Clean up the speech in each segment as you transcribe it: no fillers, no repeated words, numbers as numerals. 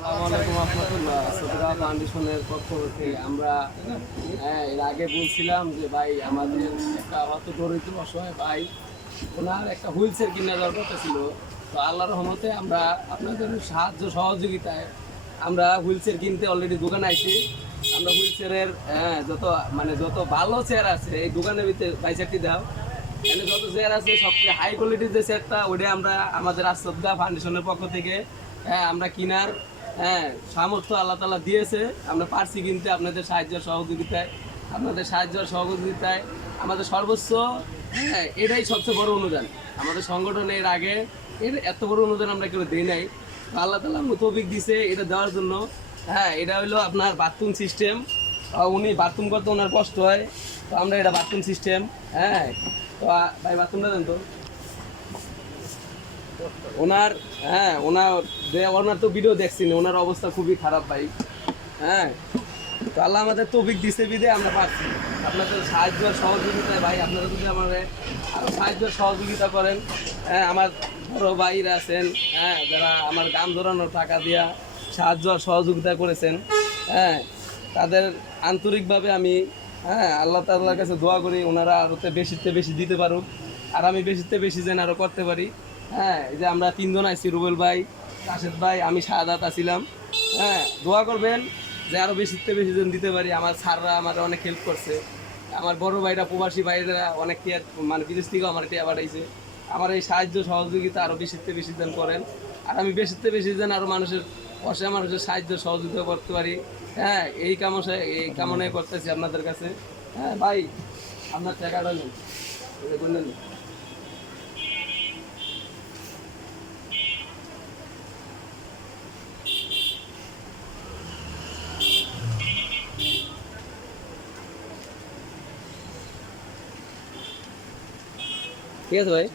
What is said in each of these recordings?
আসসালামু আলাইকুম রহমতুল্লাহ। সদরা ফাউন্ডেশনের পক্ষ থেকে আমরা এর আগে বলছিলাম যে ভাই আমাদের একটা অত দরিদ্র অসহায় ভাই ওনার একটা হুইল চেয়ার কিনা দরকার ছিল। তো আল্লাহর রহমতে আমরা আপনাদের সাহায্য সহযোগিতায় আমরা হুইল চেয়ার কিনতে অলরেডি দোকানে আইছি। আমরা হুইল চেয়ারের যত ভালো চেয়ার আছে এই দোকানের ভিতরে ভাই চেয়ারটি দাও, এখানে যত চেয়ার আছে সবচেয়ে হাই কোয়ালিটির যে চেয়ারটা ওইটা আমরা আমাদের আসদা ফাউন্ডেশনের পক্ষ থেকে আমরা কিনার সামর্থ্য আল্লাহ তাআলা দিয়েছে। আমরা পারছি কিনতে আপনাদের সাহায্য সহযোগিতায় আমাদের সর্বোচ্চ এটাই সবচেয়ে বড় অনুদান। আমাদের সংগঠনের আগে এত বড় অনুদান আমরা কেউ দিই নাই। আল্লাহ তাআলা তৌফিক দিছে এটা দেওয়ার জন্য। এটা হলো আপনার বাথরুম সিস্টেম। উনি বাথরুম করতে ওনার কষ্ট হয়, তো আমরা এটা বাথরুম সিস্টেম। তো ভাই বাথরুমটা দেন তো ওনার। ওনার তো ভিডিও দেখছি, ওনার অবস্থা খুবই খারাপ ভাই। তো আল্লাহ আমাদের তৌফিক দিছে বিদে আমরা পাচ্ছি আপনাদের সাহায্য আর সহযোগিতায়। ভাই আপনারা যদি আমাদের আরও সাহায্য সহযোগিতা করেন, আমার বড় ভাইরা আছেন যারা আমার গান ধরানোর টাকা দিয়া সাহায্য আর সহযোগিতা করেছেন, তাদের আন্তরিকভাবে আমি আল্লাহ তাআলার কাছে দোয়া করি ওনারা আরও বেশিতে বেশি দিতে পারুক, আর আমি বেশিতে বেশি যেন আরও করতে পারি। এই যে আমরা তিনজন আইছি, রুবেল ভাই, রাশেদ ভাই, আমি শাহাদাত আছিলাম। দোয়া করবেন যে আরও বেশিতে বেশি জন দিতে পারি। আমার স্যাররা আমার অনেক হেল্প করছে, আমার বড় ভাইরা প্রবাসী ভাইরা অনেক টিয়ার বিদেশ থেকেও আমার টিয়া পাঠাইছে। আমার এই সাহায্য সহযোগিতা আরও বেশিতে বেশি জন করেন, আর আমি বেশিতে বেশি জন আরও অসহায় মানুষের সাহায্য সহযোগিতা করতে পারি। এই কামনায় করতেছি আপনাদের কাছে। ভাই আপনার টাকাটা নেন, নেন। ঠিক আছে ভাই।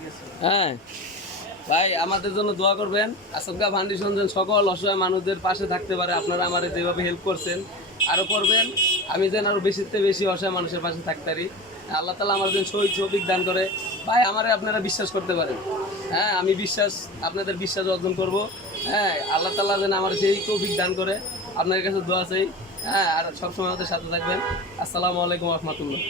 ভাই আমাদের জন্য দোয়া করবেন। আসদগা ফাউন্ডেশন যেন সকল অসহায় মানুষদের পাশে থাকতে পারে। আপনারা আমার যেভাবে হেল্প করছেন আরও করবেন, আমি যেন আরও বেশিতে বেশি অসহায় মানুষের পাশে থাকতে পারি। আল্লাহ তাআলা আমার যেন সৌভিক দান করে। ভাই আমারে আপনারা বিশ্বাস করতে পারেন। আমি আপনাদের বিশ্বাস অর্জন করব। আল্লাহ তাআলা যেন আমার সেই তৌফিক দান করে। আপনার কাছে দোয়া চাই। আর সবসময় আমাদের সাথে থাকবেন। আসসালামু আলাইকুম রহমতুল্লাহ।